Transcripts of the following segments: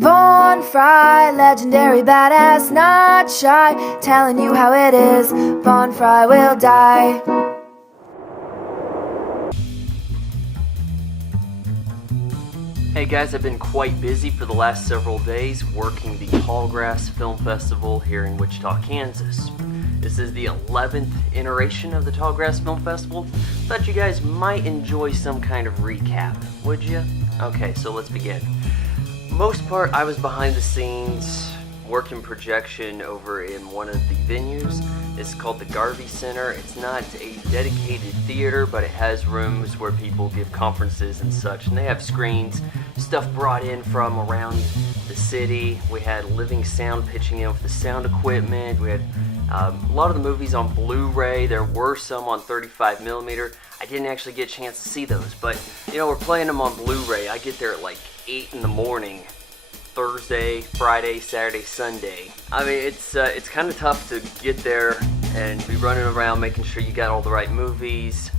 Von Fry, legendary badass, not shy, telling you how it is, Von Fry will die. Hey guys, I've been quite busy for the last several days working the Tallgrass Film Festival here in Wichita, Kansas. This is the 11th iteration of the Tallgrass Film Festival. Thought you guys might enjoy some kind of recap, would you? Okay, so let's begin. Most part, I was behind the scenes, working projection over in one of the venues. It's called the Garvey Center. It's not a dedicated theater, but it has rooms where people give conferences and such, and they have screens, stuff brought in from around the city. We had living sound pitching in with the sound equipment. We had a lot of the movies on Blu-ray. There were some on 35mm. I didn't actually get a chance to see those, but you know, we're playing them on Blu-ray. I get there at like 8 in the morning, Thursday, Friday, Saturday, Sunday. I mean, it's kind of tough to get there and be running around making sure you got all the right movies,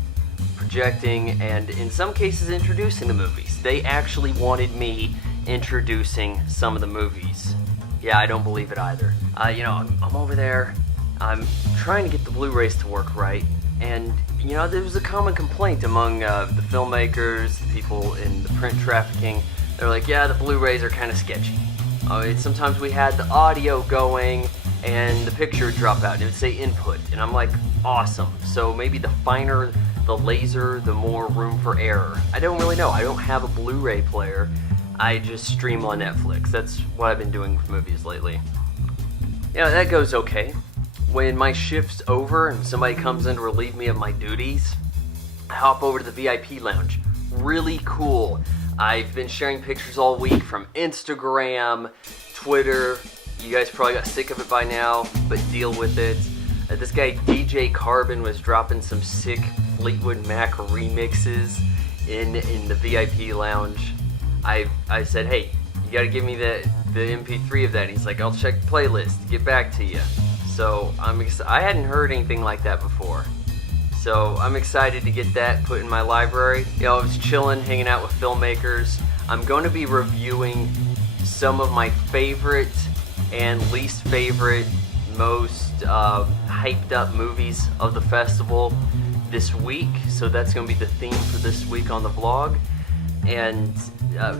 projecting, and in some cases introducing the movies. They actually wanted me introducing some of the movies. Yeah, I don't believe it either. You know, I'm over there, I'm trying to get the Blu-rays to work right, and you know, there was a common complaint among the filmmakers, the people in the print trafficking. They're like, yeah, the Blu-rays are kind of sketchy. Sometimes we had the audio going and the picture would drop out and it would say input, and I'm like, awesome. So maybe the finer the laser, the more room for error. I don't really know. I don't have a Blu-ray player. I just stream on Netflix. That's what I've been doing with movies lately. You know, that goes okay. When my shift's over and somebody comes in to relieve me of my duties, I hop over to the VIP lounge. Really cool. I've been sharing pictures all week from Instagram, Twitter. You guys probably got sick of it by now, but deal with it. This guy DJ Carbon was dropping some sick Fleetwood Mac remixes in the VIP lounge. I said, hey, you gotta give me the MP3 of that. He's like, I'll check the playlist, get back to you. So I hadn't heard anything like that before. So I'm excited to get that put in my library. You know, I was chilling, hanging out with filmmakers. I'm going to be reviewing some of my favorite and least favorite, most hyped up movies of the festival this week. So that's going to be the theme for this week on the vlog. And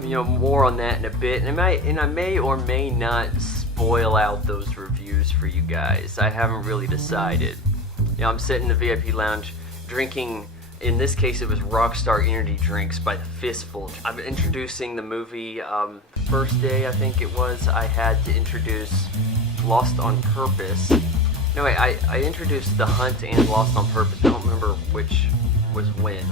you know, more on that in a bit. And I may or may not spoil out those reviews for you guys. I haven't really decided. You know, I'm sitting in the VIP lounge drinking, in this case it was Rockstar Energy drinks by the fistful. I'm introducing the movie, first day I think it was, I had to introduce Lost on Purpose. No wait, I introduced The Hunt and Lost on Purpose. I don't remember which was when.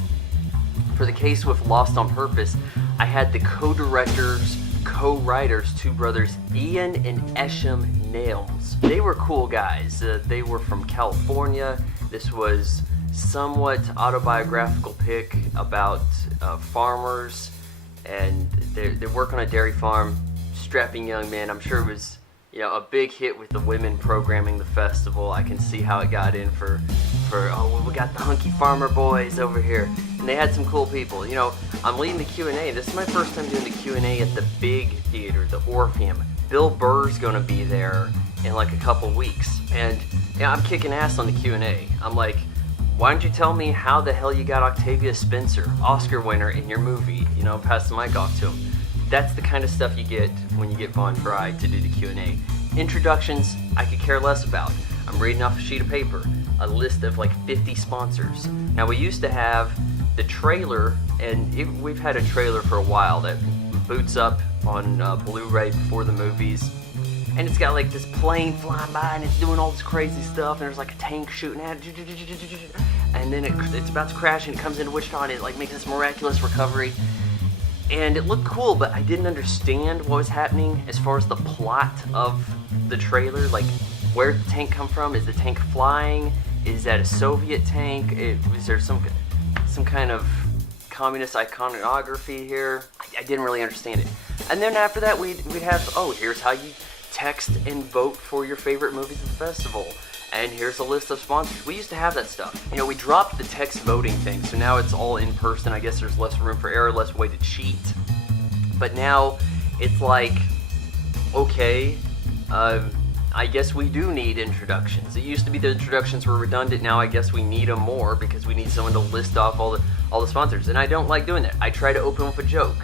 For the case with Lost on Purpose, I had the co-directors, co-writers, two brothers, Ian and Esham Nails. They were cool guys. They were from California. This was somewhat autobiographical pick about farmers, and they work on a dairy farm. Strapping young men. I'm sure it was, you know, a big hit with the women programming the festival. I can see how it got in for oh, well, we got the hunky farmer boys over here. And they had some cool people. You know, I'm leading the Q&A. This is my first time doing the Q&A at the big theater, the Orpheum. Bill Burr's going to be there in like a couple weeks. And yeah, I'm kicking ass on the Q&A. I'm like, why don't you tell me how the hell you got Octavia Spencer, Oscar winner, in your movie? You know, pass the mic off to him. That's the kind of stuff you get when you get Von Fry to do the Q&A. Introductions, I could care less about. I'm reading off a sheet of paper, a list of like 50 sponsors. Now, we used to have the trailer, and we've had a trailer for a while that boots up on Blu-ray before the movies. And it's got like this plane flying by and it's doing all this crazy stuff, and there's like a tank shooting at it, and then it's about to crash and it comes into Wichita and it like makes this miraculous recovery. And it looked cool, but I didn't understand what was happening as far as the plot of the trailer. Like, where did the tank come from? Is the tank flying? Is that a Soviet tank? Was there some kind of communist iconography here? I didn't really understand it. And then after that, we'd have, oh, here's how you text and vote for your favorite movies of the festival. And here's a list of sponsors. We used to have that stuff. You know, we dropped the text voting thing, so now it's all in person. I guess there's less room for error, less way to cheat. But now it's like okay, I guess we do need introductions. It used to be the introductions were redundant. Now I guess we need them more because we need someone to list off all the sponsors. And I don't like doing that. I try to open with a joke.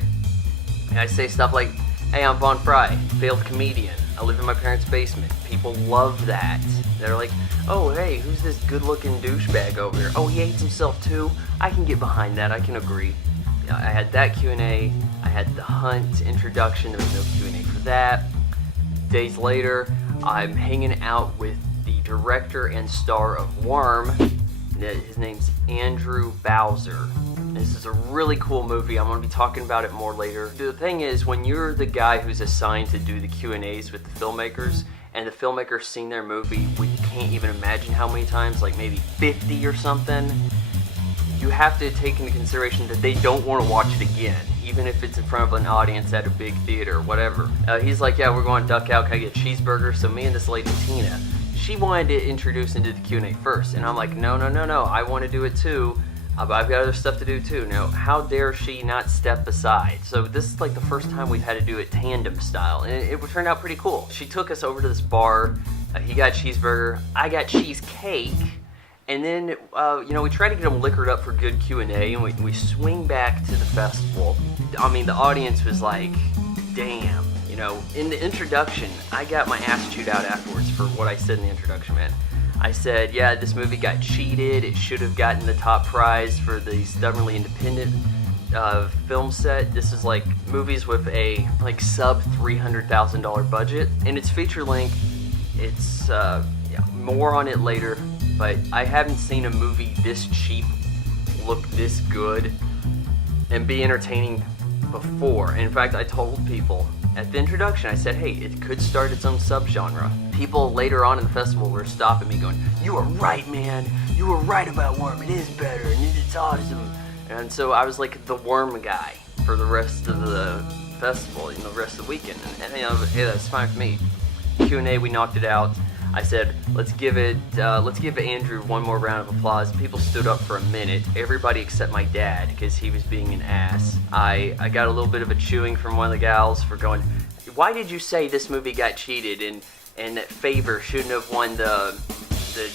And I say stuff like, hey, I'm Von Fry, failed comedian. I live in my parents' basement. People love that. They're like, oh, hey, who's this good-looking douchebag over here? Oh, he hates himself too? I can get behind that. I can agree. I had that Q&A. I had the Hunt introduction. There was no Q&A for that. Days later, I'm hanging out with the director and star of Worm. His name's Andrew Bowser. This is a really cool movie. I'm going to be talking about it more later. The thing is, when you're the guy who's assigned to do the Q&As with the filmmakers, and the filmmaker's seen their movie, we can't even imagine how many times, like maybe 50 or something, you have to take into consideration that they don't want to watch it again, even if it's in front of an audience at a big theater or whatever. He's like, yeah, we're going to duck out, can I get a cheeseburger? So me and this lady, Tina, she wanted to introduce into the Q&A first, and I'm like, no, I want to do it too. But I've got other stuff to do too. Now, how dare she not step aside? So this is like the first time we've had to do it tandem style, and it turned out pretty cool. She took us over to this bar. He got cheeseburger. I got cheesecake. And then, we try to get them liquored up for good Q&A, and we swing back to the festival. I mean, the audience was like, damn. In the introduction, I got my ass chewed out afterwards for what I said in the introduction, man. I said, yeah, this movie got cheated. It should have gotten the top prize for the Stubbornly Independent film set. This is like movies with a sub $300,000 budget, and it's feature length. It's more on it later, but I haven't seen a movie this cheap look this good and be entertaining before. In fact, I told people at the introduction, I said, hey, it could start its own subgenre. People later on in the festival were stopping me going, you were right, man. You were right about Worm. It is better, and it's awesome. And so I was like the Worm guy for the rest of the festival, the rest of the weekend. And hey, that's fine for me. Q&A, we knocked it out. I said, let's give Andrew one more round of applause. People stood up for a minute. Everybody except my dad, because he was being an ass. I got a little bit of a chewing from one of the gals for going, why did you say this movie got cheated and that Favor shouldn't have won the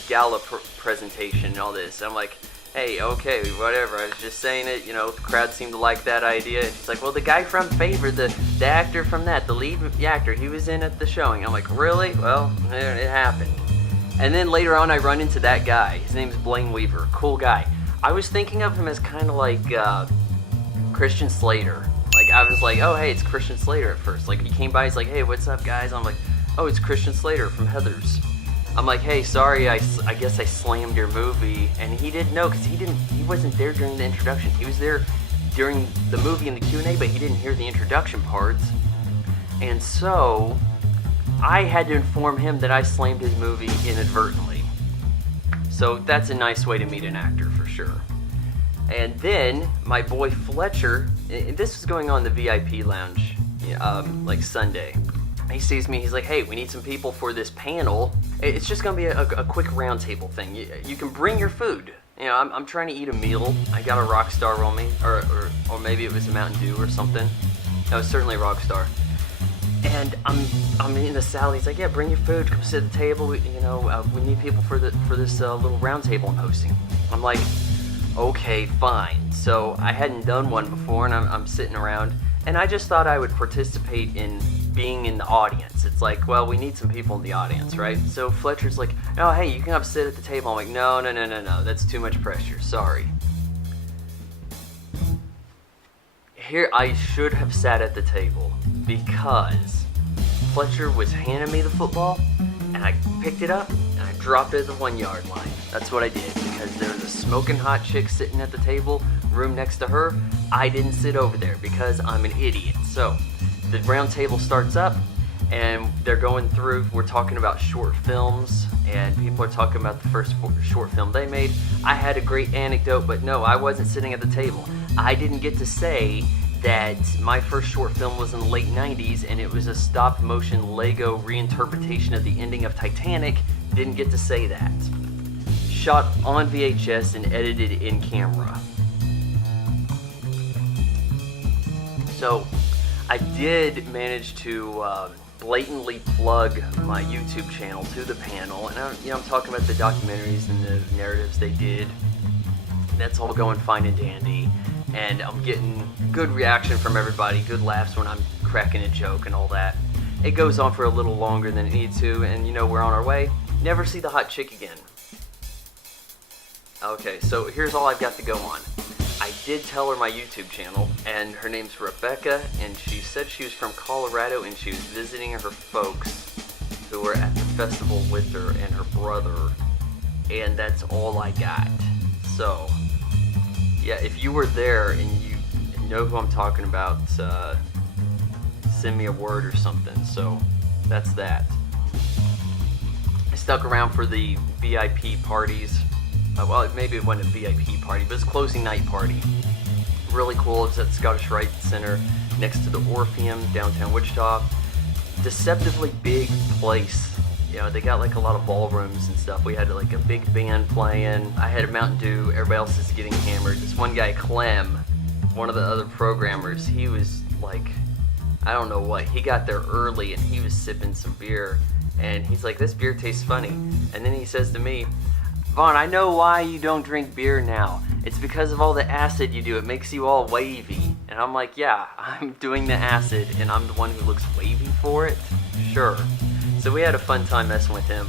gala presentation and all this? I'm like, hey, okay, whatever. I was just saying it. The crowd seemed to like that idea. And she's like, well, the guy from Favor, the actor from that, the lead actor, he was in at the showing. I'm like, really? Well, it happened. And then later on, I run into that guy. His name's Blaine Weaver. Cool guy. I was thinking of him as kind of like Christian Slater. Like, I was like, oh, hey, it's Christian Slater at first. Like, he came by, he's like, hey, what's up, guys? I'm like, oh, it's Christian Slater from Heathers. I'm like, hey, sorry, I guess I slammed your movie. And he didn't know, because he wasn't there during the introduction. He was there during the movie and the Q&A, but he didn't hear the introduction parts. And so I had to inform him that I slammed his movie inadvertently. So that's a nice way to meet an actor, for sure. And then my boy Fletcher, and this was going on in the VIP lounge, like Sunday. He sees me, he's like, hey, we need some people for this panel. It's just going to be a quick round table thing. You can bring your food. I'm trying to eat a meal. I got a Rockstar on me, or maybe it was a Mountain Dew or something. No, it's certainly a Rockstar. And I'm in the salad. He's like, yeah, bring your food. Come sit at the table. We need people for this little round table I'm hosting. I'm like, okay, fine. So I hadn't done one before, and I'm sitting around, and I just thought I would participate in being in the audience. It's like, well, we need some people in the audience, right? So Fletcher's like, oh, hey, you can come sit at the table. I'm like, no, that's too much pressure. Sorry. Here, I should have sat at the table because Fletcher was handing me the football, and I picked it up, and I dropped it at the 1 yard line. That's what I did, because there was a smoking hot chick sitting at the table, room next to her. I didn't sit over there because I'm an idiot. So the round table starts up, and they're going through, we're talking about short films, and people are talking about the first short film they made. I had a great anecdote, but no, I wasn't sitting at the table. I didn't get to say that my first short film was in the late 90s, and it was a stop-motion Lego reinterpretation of the ending of Titanic. Didn't get to say that. Shot on VHS and edited in camera. So, I did manage to blatantly plug my YouTube channel to the panel, and I'm talking about the documentaries and the narratives they did. That's all going fine and dandy, and I'm getting good reaction from everybody, good laughs when I'm cracking a joke and all that. It goes on for a little longer than it needs to, and we're on our way. Never see the hot chick again. Okay, so here's all I've got to go on. I did tell her my YouTube channel, and her name's Rebecca, and she said she was from Colorado, and she was visiting her folks who were at the festival with her and her brother, and that's all I got. So, yeah, if you were there and you know who I'm talking about, send me a word or something. So, that's that. I stuck around for the VIP parties. Well, maybe it wasn't a VIP party, but it's a closing night party. Really cool. It's at the Scottish Rite Center next to the Orpheum, downtown Wichita. Deceptively big place. They got like a lot of ballrooms and stuff. We had like a big band playing. I had a Mountain Dew. Everybody else is getting hammered. This one guy, Clem, one of the other programmers, he was like, I don't know what. He got there early and he was sipping some beer. And he's like, this beer tastes funny. And then he says to me, Vaughn, I know why you don't drink beer now. It's because of all the acid you do. It makes you all wavy. And I'm like, yeah, I'm doing the acid and I'm the one who looks wavy for it? Sure. So we had a fun time messing with him.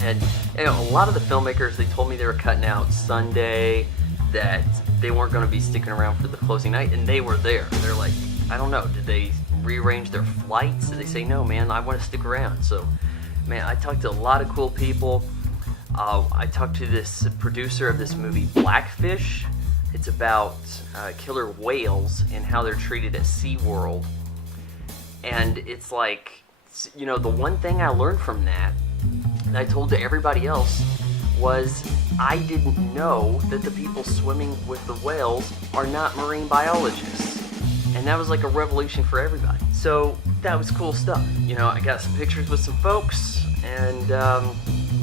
And a lot of the filmmakers, they told me they were cutting out Sunday, that they weren't going to be sticking around for the closing night, and they were there. They're like, I don't know, did they rearrange their flights? Did they say, no, man, I want to stick around? So, man, I talked to a lot of cool people. I talked to this producer of this movie, Blackfish. It's about killer whales and how they're treated at SeaWorld. And it's like, the one thing I learned from that, and I told to everybody else, was I didn't know that the people swimming with the whales are not marine biologists. And that was like a revelation for everybody. So that was cool stuff. I got some pictures with some folks, and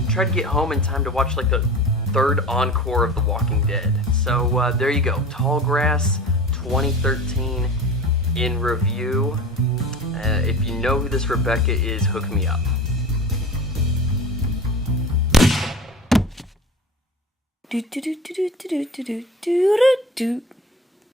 tried to get home in time to watch like the third encore of The Walking Dead. So there you go, Tallgrass 2013 in review. If you know who this Rebecca is, hook me up. Do do do do do do do do do do.